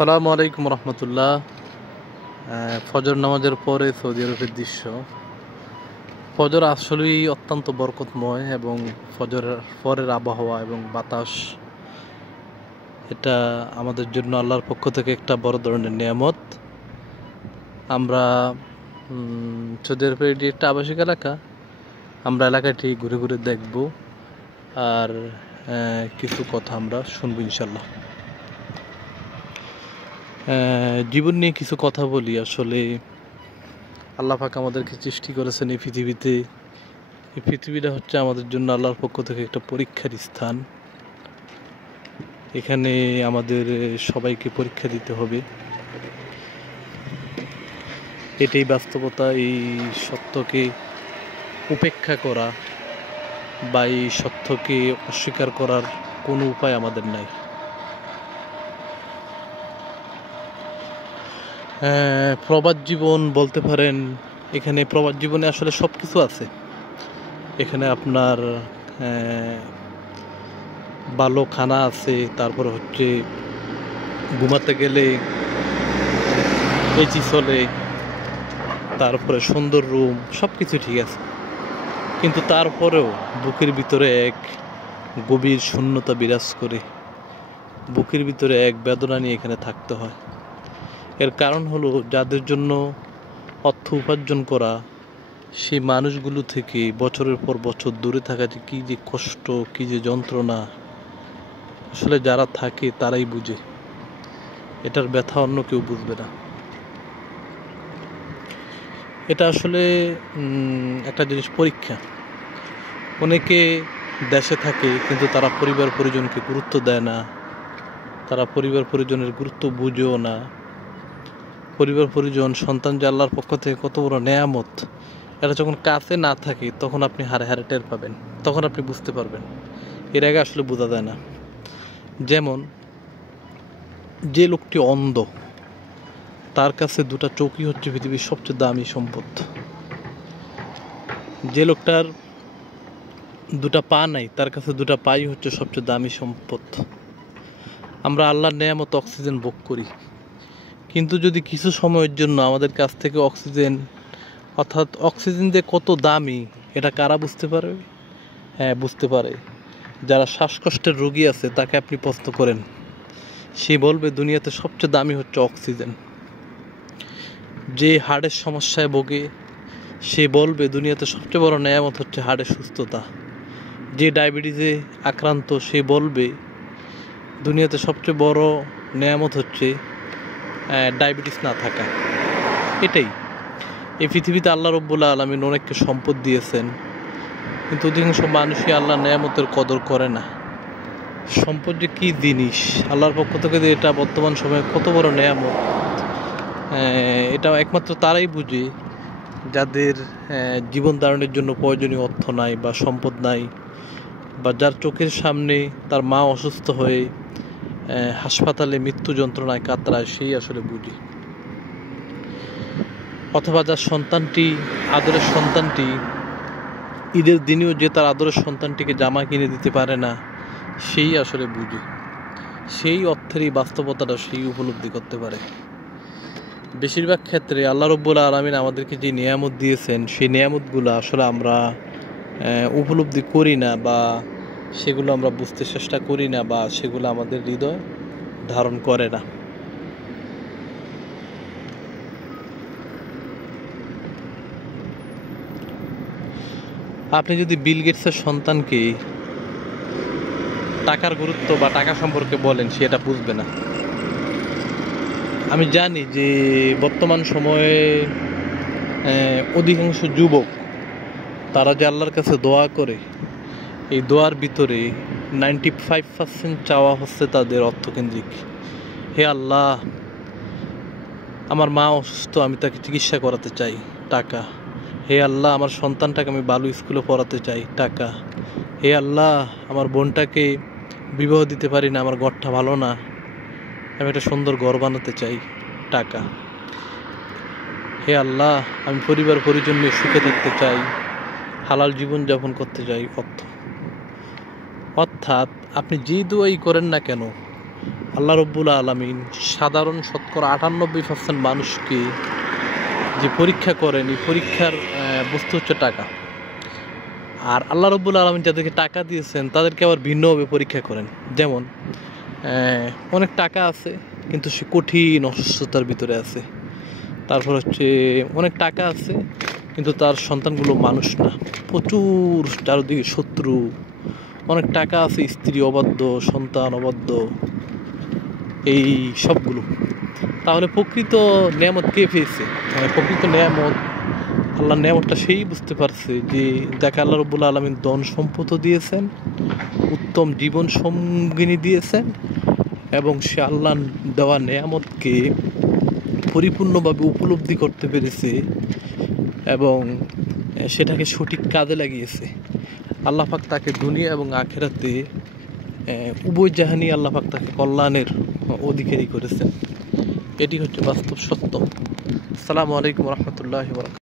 আসসালামু আলাইকুম রহমতুল্লাহ। ফজর নামাজের পরে সৌদি আরবের দৃশ্য। ফজর আসলেই অত্যন্ত বরকতময় এবং ফজরের পরের আবহাওয়া এবং বাতাস, এটা আমাদের জন্য আল্লাহর পক্ষ থেকে একটা বড় ধরনের নিয়ামত। আমরা সৌদি আরবের এটি একটা আবাসিক এলাকা, আমরা এলাকাটি ঘুরে ঘুরে দেখব আর কিছু কথা আমরা শুনবো ইনশাল্লাহ। জীবন নিয়ে কিছু কথা বলি। আসলে আল্লাহ পাক আমাদেরকে সৃষ্টি করেছেন এই পৃথিবীতে। এই পৃথিবীটা হচ্ছে আমাদের জন্য আল্লাহর পক্ষ থেকে একটা পরীক্ষার স্থান। এখানে আমাদের সবাইকে পরীক্ষা দিতে হবে, এটাই বাস্তবতা। এই সত্যকে উপেক্ষা করা বা এই সত্যকে অস্বীকার করার কোনো উপায় আমাদের নাই। প্রবাদ জীবন বলতে পারেন। এখানে প্রবাদ জীবনে আসলে সব কিছু আছে। এখানে আপনার ভালো খানা আছে, তারপর হচ্ছে ঘুমাতে গেলে এসি চলে, তারপরে সুন্দর রুম, সব কিছু ঠিক আছে, কিন্তু তারপরেও বুকের ভিতরে এক গভীর শূন্যতা বিরাজ করে, বুকের ভিতরে এক বেদনা নিয়ে এখানে থাকতে হয়। এর কারণ হলো যাদের জন্য অর্থ উপার্জন করা, সেই মানুষগুলো থেকে বছরের পর বছর দূরে থাকা যে কী যে কষ্ট, কী যে যন্ত্রণা, আসলে যারা থাকে তারাই বুঝে। এটার ব্যথা অন্য কেউ বুঝবে না। এটা আসলে একটা জিনিস, পরীক্ষা। অনেকে দেশে থাকে কিন্তু তারা পরিবার পরিজনকে গুরুত্ব দেয় না, তারা পরিবার পরিজনের গুরুত্ব বুঝেও না। পরিবার পরিজন, সন্তান যে আল্লাহর পক্ষ থেকে কত বড় নেয়ামত, এটা যখন কাছে না থাকে তখন আপনি হারে হারে টের পাবেন, তখন আপনি বুঝতে পারবেন। এর আগে আসলে বোঝা যায় না। যেমন যে লোকটি অন্ধ, তার কাছে দুটা চোখই হচ্ছে পৃথিবীর সবচেয়ে দামি সম্পদ। যে লোকটার দুটা পা নাই, তার কাছে দুটা পাই হচ্ছে সবচেয়ে দামি সম্পদ। আমরা আল্লাহর নেয়ামত অক্সিজেন ভোগ করি, কিন্তু যদি কিছু সময়ের জন্য আমাদের কাছ থেকে অক্সিজেন, অর্থাৎ অক্সিজেন যে কত দামি এটা কারা বুঝতে পারে? হ্যাঁ, বুঝতে পারে যারা শ্বাসকষ্টের রোগী আছে। তাকে আপনি প্রশ্ন করেন, সে বলবে দুনিয়াতে সবচেয়ে দামি হচ্ছে অক্সিজেন। যে হার্টের সমস্যায় ভোগে, সে বলবে দুনিয়াতে সবচেয়ে বড় নেয়ামত হচ্ছে হার্টের সুস্থতা। যে ডায়াবেটিসে আক্রান্ত, সে বলবে দুনিয়াতে সবচেয়ে বড় নেয়ামত হচ্ছে ডায়াবেটিস না থাকা। এটাই এই পৃথিবীতে আল্লাহ রব্বুল আলামিন অনেককে সম্পদ দিয়েছেন, কিন্তু অধিকাংশ মানুষই আল্লাহর নেয়ামতের কদর করে না। সম্পদ যে কী জিনিস, আল্লাহর পক্ষ থেকে যে এটা বর্তমান সময়ে কত বড় নেয়ামত, এটা একমাত্র তারাই বুঝে যাদের জীবন ধারণের জন্য প্রয়োজনীয় অর্থ নাই বা সম্পদ নাই, বা যার চোখের সামনে তার মা অসুস্থ হয়ে হাসপাতালে মৃত্যু যন্ত্রণায় কাতরায়, সেই আসলে বুঝে। অথবা যার সন্তানটি, আদরের সন্তানটি, ঈদের দিনেও যে তার আদরের সন্তানটিকে জামা কিনে দিতে পারে না, সেই আসলে বুঝে। সেই অর্থের এই বাস্তবতাটা সেই উপলব্ধি করতে পারে। বেশিরভাগ ক্ষেত্রে আল্লাহ রব্বুল আলামিন আমাদেরকে যে নিয়ামত দিয়েছেন, সেই নিয়ামতগুলো আসলে আমরা উপলব্ধি করি না, বা সেগুলো আমরা বুঝতে চেষ্টা করি না, বা সেগুলো আমাদের হৃদয় ধারণ করে না। আপনি যদি বিল গেটসের সন্তানকে টাকার গুরুত্ব বা টাকা সম্পর্কে বলেন, সে এটা বুঝবে না। আমি জানি যে বর্তমান সময়ে অধিকাংশ যুবক, তারা যে আল্লাহর কাছে দোয়া করে, এই দোয়ার ভিতরে 95% চাওয়া হচ্ছে তাদের অর্থকেন্দ্রিক। হে আল্লাহ, আমার মা অসুস্থ, আমি তাকে চিকিৎসা করাতে চাই, টাকা। হে আল্লাহ, আমার সন্তানটাকে আমি ভালো স্কুলে পড়াতে চাই, টাকা। হে আল্লাহ, আমার বোনটাকে বিবাহ দিতে পারি না, আমার ঘরটা ভালো না, আমি একটা সুন্দর ঘর বানাতে চাই, টাকা। হে আল্লাহ, আমি পরিবার পরিজন নিয়ে সুখে থাকতে চাই, হালাল জীবনযাপন করতে চাই, অর্থ। অর্থাৎ আপনি যে দোয়াই করেন না কেন, আল্লাহ রব্বুল আলামিন সাধারণ শতকরা 98% মানুষকে যে পরীক্ষা করেন, এই পরীক্ষার বস্তু হচ্ছে টাকা। আর আল্লাহ রব্বুল আলামিন যাদেরকে টাকা দিয়েছেন তাদেরকে আবার ভিন্নভাবে পরীক্ষা করেন। যেমন অনেক টাকা আছে কিন্তু সে কঠিন অসুস্থতার ভিতরে আছে। তারপর হচ্ছে অনেক টাকা আছে কিন্তু তার সন্তানগুলো মানুষ না, প্রচুর চারদিকে শত্রু। অনেক টাকা আছে, স্ত্রী অবাধ্য, সন্তান অবাধ্য, এই সবগুলো। তাহলে প্রকৃত নেয়ামত কে পেয়েছে? প্রকৃত নেয়ামত, আল্লাহর নেয়ামতটা সেই বুঝতে পারছে যে যাকে আল্লাহ রব্বুল আলামিন ধন সম্পদও দিয়েছেন, উত্তম জীবন সঙ্গিনী দিয়েছেন, এবং সে আল্লাহ দেওয়া নেয়ামতকে পরিপূর্ণভাবে উপলব্ধি করতে পেরেছে এবং সেটাকে সঠিক কাজে লাগিয়েছে। আল্লাহ পাক তাকে দুনিয়া এবং আখিরাতে উভয় জাহানি আল্লাহ পাক তাকে কল্যাণের অধিকারী করেছেন। এটি হচ্ছে বাস্তব সত্য। আসসালামু আলাইকুম রহমতুল্লাহি ওয়া বারাকাতুহু।